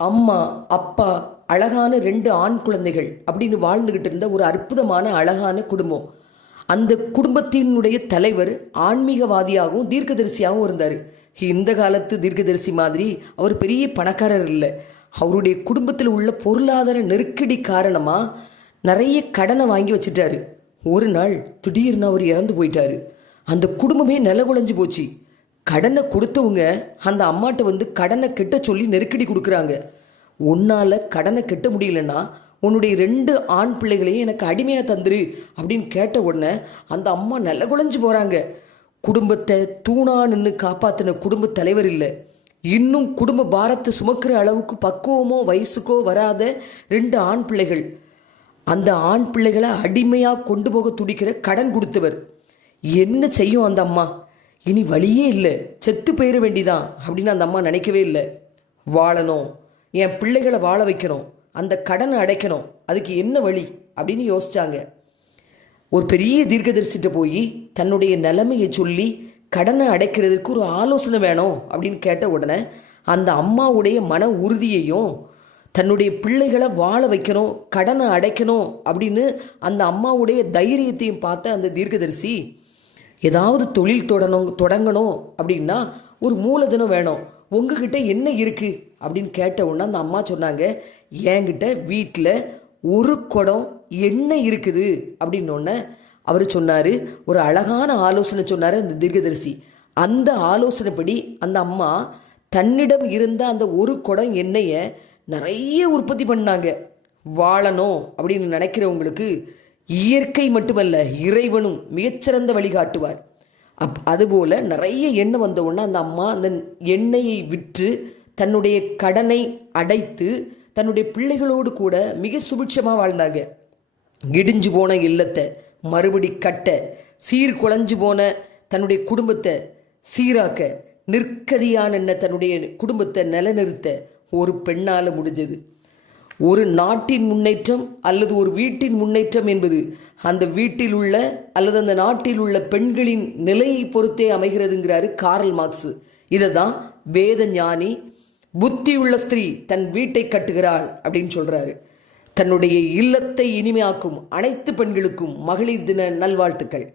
அம்மா, அப்பா, அழகான 2 ஆண் குழந்தைகள் அப்படின்னு வாழ்ந்துகிட்டு இருந்த ஒரு அற்புதமான அழகான குடும்பம். அந்த குடும்பத்தினுடைய தலைவர் ஆன்மீகவாதியாகவும் தீர்க்கதரிசியாகவும் இருந்தார். இந்த காலத்து தீர்க்கதரிசி மாதிரி அவர் பெரிய பணக்காரர் இல்லை. அவருடைய குடும்பத்தில் உள்ள பொருளாதார நெருக்கடி காரணமாக நிறைய கடனை வாங்கி வச்சிட்டாரு. ஒரு நாள் திடீர்னு அவர் இறந்து போயிட்டாரு. அந்த குடும்பமே நிலகுலைஞ்சு போச்சு. கடனை கொடுத்தவங்க அந்த அம்மாட்ட வந்து கடனை கெட்ட சொல்லி நெருக்கடி கொடுக்குறாங்க. உன்னால் கடனை கெட்ட முடியலன்னா உன்னுடைய 2 ஆண் பிள்ளைகளையும் எனக்கு அடிமையாக தந்துரு அப்படின்னு கேட்ட உடனே அந்த அம்மா நிலகுலைஞ்சு போகிறாங்க. குடும்பத்தை தூணா நின்று காப்பாற்றின குடும்ப தலைவர் இல்லை, இன்னும் குடும்ப பாரத்தை சுமக்கிற அளவுக்கு பக்குவமோ வயசுக்கோ வராத 2 ஆண் பிள்ளைகள். அந்த ஆண் பிள்ளைகளை அடிமையாக கொண்டு போக துடிக்கிற கடன் கொடுத்தவர். என்ன செய்யும் அந்த அம்மா? இனி வழியே இல்லை, செத்து போயிட வேண்டிதான் அப்படின்னு அந்த அம்மா நினைக்கவே இல்லை. வாழணும், என் பிள்ளைகளை வாழ வைக்கணும், அந்த கடனை அடைக்கணும், அதுக்கு என்ன வழி அப்படின்னு யோசிச்சாங்க. ஒரு பெரிய தீர்க்கதரிசிட்ட போய் தன்னுடைய நிலைமையை சொல்லி கடனை அடைக்கிறதுக்கு ஒரு ஆலோசனை வேணும் அப்படின்னு கேட்ட உடனே அந்த அம்மாவுடைய மன உறுதியையும் தன்னுடைய பிள்ளைகளை வாழ வைக்கணும், கடனை அடைக்கணும் அப்படின்னு அந்த அம்மாவுடைய தைரியத்தையும் பார்த்த அந்த தீர்க்கதரிசி, ஏதாவது தொழில் தொடங்கணும் அப்படின்னா ஒரு மூலதனம் வேணும், உங்ககிட்ட என்ன இருக்குது அப்படின்னு கேட்ட உடனே அந்த அம்மா சொன்னாங்க, என்கிட்ட வீட்டில் ஒரு குடம் எண்ணெய் இருக்குது அப்படின்னோடனே அவர் சொன்னார், ஒரு அழகான ஆலோசனை சொன்னார் அந்த தீர்க்கதரிசி. அந்த ஆலோசனைப்படி அந்த அம்மா தன்னிடம் இருந்த அந்த ஒரு குடம் எண்ணெயை நிறைய உற்பத்தி பண்ணாங்க. வாழணும் அப்படின்னு நினைக்கிறவங்களுக்கு இயற்கை மட்டுமல்ல, இறைவனும் மிகச்சிறந்த வழிகாட்டுவார். அதுபோல் நிறைய எண்ணெய் வந்த உடனே அந்த அம்மா அந்த எண்ணெயை விற்று தன்னுடைய கடனை அடைத்து தன்னுடைய பிள்ளைகளோடு கூட மிக சுபிட்சமாக வாழ்ந்தாங்க. இடிஞ்சு போன இல்லத்தை மறுபடி கட்ட, சீர்குலைஞ்சு போன தன்னுடைய குடும்பத்தை சீராக்க, நிற்கதியான தன்னுடைய குடும்பத்தை நிலைநிறுத்த ஒரு பெண்ணால் முடிஞ்சது. ஒரு நாட்டின் முன்னேற்றம் அல்லது ஒரு வீட்டின் முன்னேற்றம் என்பது அந்த வீட்டில் உள்ள அல்லது அந்த நாட்டில் உள்ள பெண்களின் நிலையை பொறுத்தே அமைகிறதுங்கிறாரு கார்ல் மார்க்ஸ். இதை தான் வேத ஞானி புத்தியுள்ள ஸ்திரீ தன் வீட்டை கட்டுகிறாள் அப்படின்னு சொல்றாரு. தன்னுடைய இல்லத்தை இனிமையாக்கும் அனைத்து பெண்களுக்கும் மகளிர் தின நல்வாழ்த்துக்கள்.